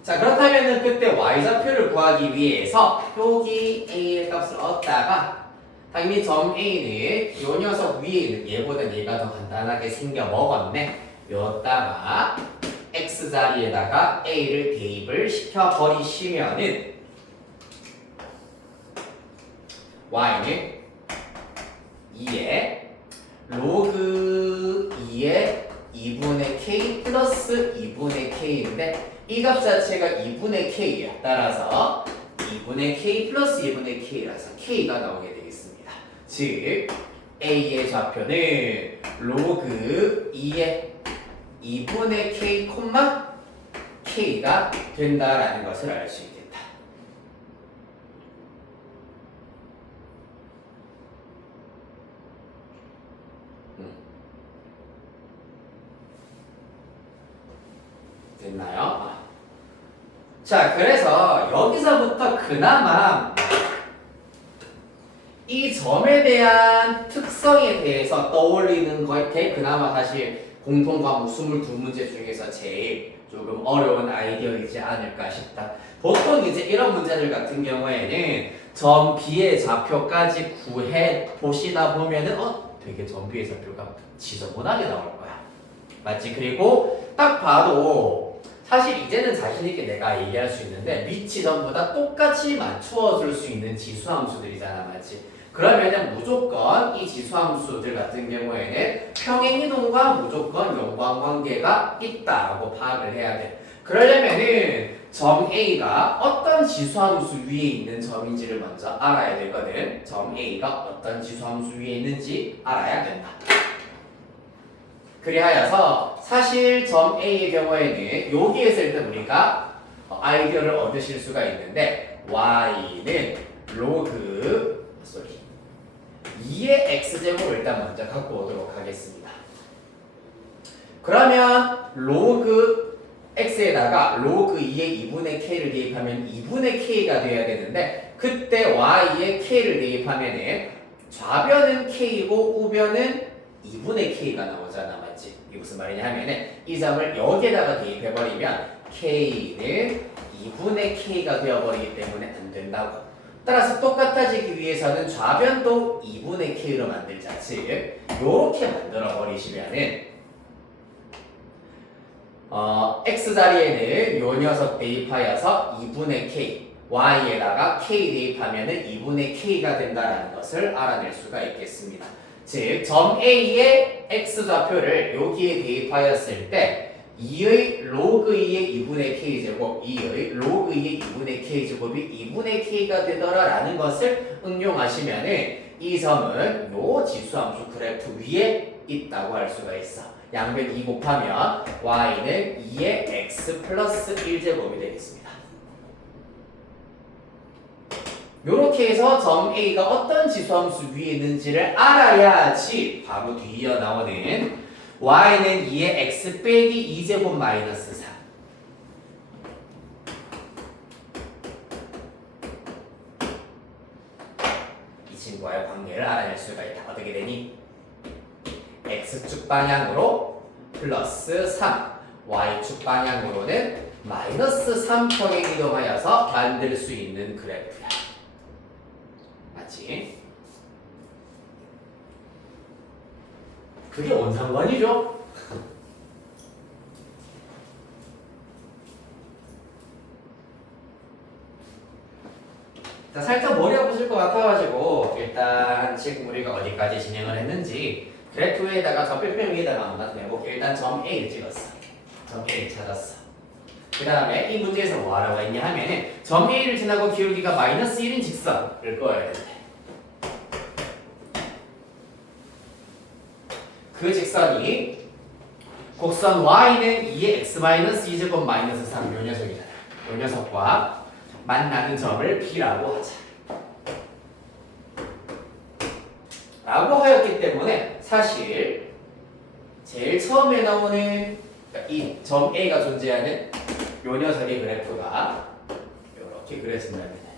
자, 그렇다면은 그때 y좌표를 구하기 위해서 여기 a의 값을 얻다가 당연히 점 A는 요 녀석 위에 있는 얘보다 얘가 더 간단하게 생겨 먹었네. 여기다가 X 자리에다가 A를 대입을 시켜버리시면은 Y는 2의 로그 2의 2분의 K 플러스 2분의 K인데 이 값 자체가 2분의 K야. 따라서 2분의 K 플러스 2분의 K라서 K가 나오게 되겠습니다. 즉 A의 좌표는 로그 2의 2분의 K, K가 된다라는 것을 알 수 있겠다. 됐나요? 자, 그래서 여기서부터 그나마 이 점에 대한 특성에 대해서 떠올리는 것에 그나마 사실 공통과목 22문제 중에서 제일 조금 어려운 아이디어이지 않을까 싶다. 보통 이제 이런 문제들 같은 경우에는 점 B의 좌표까지 구해 보시다 보면은 되게 점 B의 좌표가 지저분하게 나올 거야. 맞지? 그리고 딱 봐도 사실 이제는 자신있게 내가 얘기할 수 있는데 위치 전부 다 똑같이 맞추어 줄 수 있는 지수함수들이잖아, 맞지? 그러면은 무조건 이 지수함수들 같은 경우에는 평행이동과 무조건 연관관계가 있다라고 파악을 해야 돼. 그러려면은 점 A가 어떤 지수함수 위에 있는 점인지를 먼저 알아야 되거든. 점 A가 어떤 지수함수 위에 있는지 알아야 된다. 그리하여서 사실 점 A의 경우에는 여기에서 일단 우리가 아이디어를 얻으실 수가 있는데 y는 로그 2의 x제곱을 일단 먼저 갖고 오도록 하겠습니다. 그러면 로그 x에다가 로그 2의 2분의 k를 대입하면 2분의 k가 돼야 되는데 그때 y의 k를 대입하면은 좌변은 k이고 우변은 2분의 k가 나오잖아, 맞지? 이게 무슨 말이냐 하면은 이 점을 여기에다가 대입해버리면 k는 2분의 k가 되어버리기 때문에 안 된다고. 따라서 똑같아지기 위해서는 좌변도 2분의 k로 만들자. 즉 요렇게 만들어 버리시면은 x 자리에는 요 녀석 대입하여서 2분의 k, y에다가 k 대입하면은 2분의 k가 된다라는 것을 알아낼 수가 있겠습니다. 즉, 점 A의 x좌표를 여기에 대입하였을 때 2의 로그 2의 2분의 k제곱, 2의 로그 2의 2분의 k제곱이 2분의 k가 되더라라는 것을 응용하시면은 이 점은 요 지수함수 그래프 위에 있다고 할 수가 있어. 양변 2 곱하면 y는 2의 x 플러스 1제곱이 되겠습니다. 요렇게 해서 점 A가 어떤 지수함수 위에 있는지를 알아야지 바로 뒤이어 나오는 y는 2의 x 빼기 2제곱 마이너스 3 이 친구와의 관계를 알아낼 수가 있다. 어떻게 되니? x축 방향으로 플러스 3 y축 방향으로는 마이너스 3평행 이동하여서 만들 수 있는 그래프야. 맞지? 그게 뭔 상관이죠? 자, 살짝 머리 아프실 것 같아가지고 일단 지금 우리가 어디까지 진행을 했는지 그래프 위에다가 접별평 위에다가 한번 내볼게. 일단 점 A를 찍었어. 점 A를 찾았어. 그 다음에 이 문제에서 뭐 하라고 했냐 하면은 점 A를 지나고 기울기가 마이너스 1인 직선을 그어야 돼. 그 직선이 곡선 y는 2의 x-2제곱 마이너스 3 요 녀석이잖아. 요 녀석과 만나는 점을 B라고 하자. 라고 하였기 때문에 사실 제일 처음에 나오는 이 점 A가 존재하는 요 녀석의 그래프가 이렇게 그려진답니다.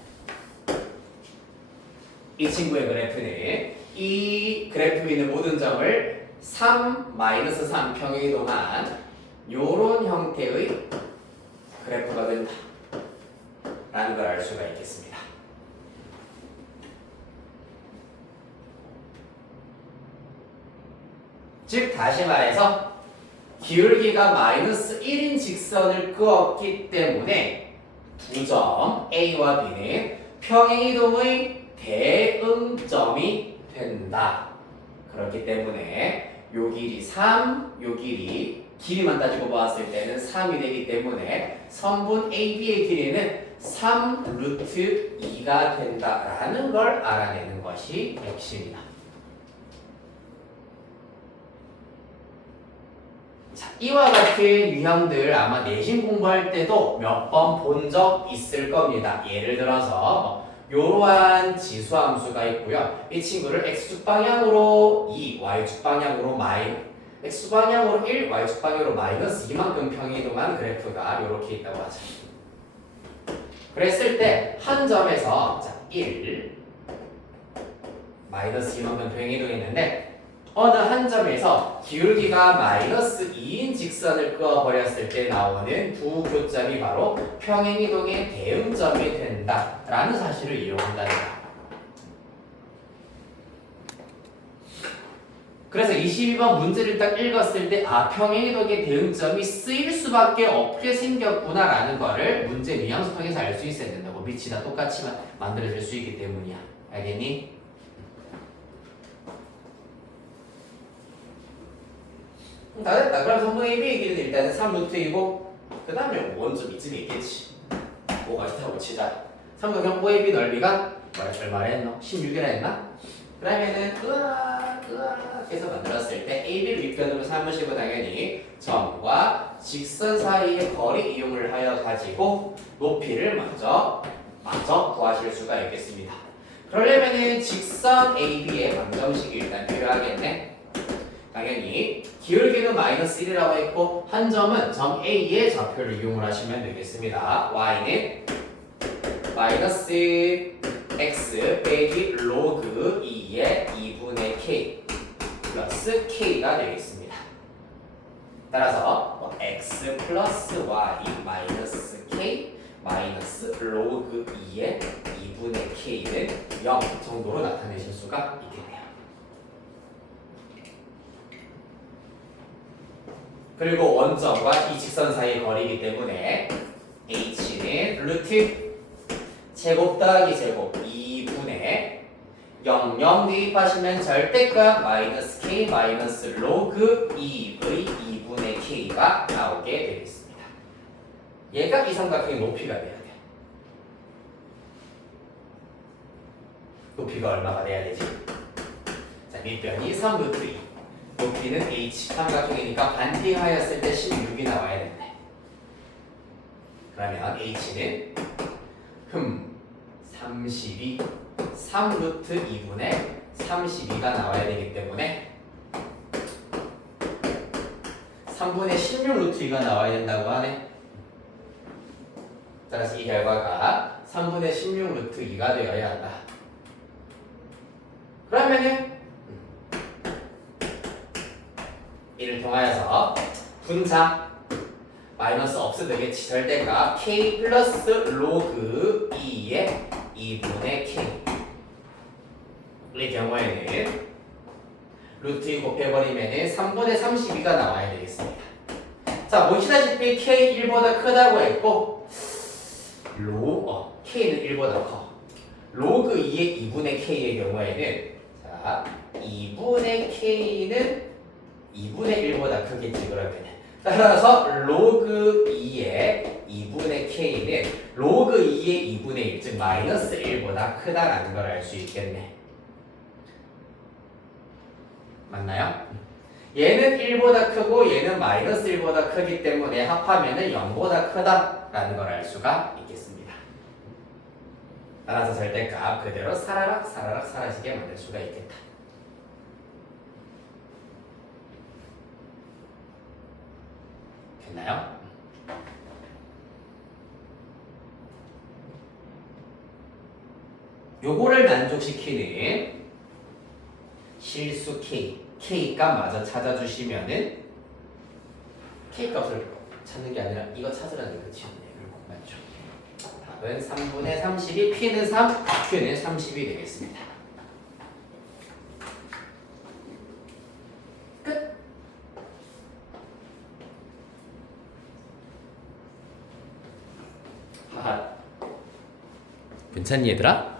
이 친구의 그래프는 이 그래프 위에 있는 모든 점을 3, 마이너스 3 평행이동한 요런 형태의 그래프가 된다 라는 걸 알 수가 있겠습니다. 즉 다시 말해서 기울기가 마이너스 1인 직선을 그었기 때문에 두 점 A와 B는 평행이동의 대응점이 된다. 그렇기 때문에 요 길이 3, 요 길이만 따지고 보았을 때는 3이 되기 때문에 선분 AB의 길이는 3 루트 2가 된다라는 걸 알아내는 것이 역시입니다. 자, 이와 같은 유형들 아마 내신 공부할 때도 몇 번 본 적 있을 겁니다. 예를 들어서 요러한 지수함수가 있고요. 이 친구를 x축 방향으로 2, y축 방향으로 x축 방향으로 1, y축 방향으로 마이너스 2만큼 평행이동한 그래프가 이렇게 있다고 하죠. 그랬을 때 한 점에서 자, 1, 마이너스 2만큼 평행이동했는데 어느 한 점에서 기울기가 마이너스 2인 직선을 그어버렸을 때 나오는 두 교점이 바로 평행이동의 대응점이 된다라는 사실을 이용한다는 거예요. 그래서 22번 문제를 딱 읽었을 때 평행이동의 대응점이 쓰일 수밖에 없게 생겼구나라는 거를 문제 뉘앙스 통해서 알 수 있어야 된다고. 밑이 다 똑같이 만들어질 수 있기 때문이야. 알겠니? 다 됐다. 그럼 성분의 AB의 길이는 일단은 3루트이고 그 다음에 원점 이쯤에 있겠지. 5가 있다고 치자. 삼각형 OAB 넓이가 얼마나 했노? 16이라 했나? 그러면은 으악 해서 만들었을 때 AB를 윗변으로 삼으시고 당연히 점과 직선 사이의 거리 이용을 하여 가지고 높이를 먼저 구하실 수가 있겠습니다. 그러려면은 직선 AB의 방정식이 일단 필요하겠네. 당연히 기울기는 마이너스 1이라고 했고 한 점은 점 A의 좌표를 이용을 하시면 되겠습니다. Y는 마이너스 x 빼기 로그 2의 2분의 k 플러스 k가 되겠습니다. 따라서 x 플러스 y 마이너스 k 마이너스 로그 2의 2분의 k는 0 정도로 나타내실 수가 있겠네요. 그리고 원점과 이 직선 사이의 거리이기 때문에 h는 루트 제곱 더하기 제곱 2분의 00 대입하시면 절대값 마이너스 k 마이너스 로그 2의 2분의 k가 나오게 되겠습니다. 얘가 이 삼각형의 높이가 돼야 돼. 높이가 얼마가 돼야 되지? 자, 밑변이 3루트 2 높이는 h 삼각형이니까 반대하였을 때 16이 나와야 된대. 그러면 h는 32 3루트 2분의 32가 나와야 되기 때문에 3분의 16루트 2가 나와야 된다고 하네. 따라서 이 결과가 3분의 16루트 2가 되어야 한다. 그러면은 이를 통하여서 분자 마이너스 없어도 되겠지. 절대값 k 플러스 로그 2의 2분의 k 이 경우에는 루트 2 곱해버리면 3분의 32가 나와야 되겠습니다. 자, 보시다시피 k 1보다 크다고 했고 k는 1보다 커. 로그 2의 2분의 k의 경우에는 자 2분의 k는 2분의 1보다 크겠지. 그러면 따라서 로그 2의 2분의 k는 로그 2의 2분의 1, 즉 마이너스 1보다 크다라는 걸 알 수 있겠네. 맞나요? 얘는 1보다 크고 얘는 마이너스 1보다 크기 때문에 합하면은 0보다 크다라는 걸 알 수가 있겠습니다. 따라서 절대값 그대로 사라락 사라지게 만들 수가 있겠다. 됐나요? 요거를 만족시키는 실수 K 값마저 찾아주시면은 K 값을 찾는 게 아니라 이거 찾으라는 게 끝이었네. 맞죠? 답은 3분의 32, P는 3, Q는 30이 되겠습니다. 끝! 하하. 괜찮니 얘들아?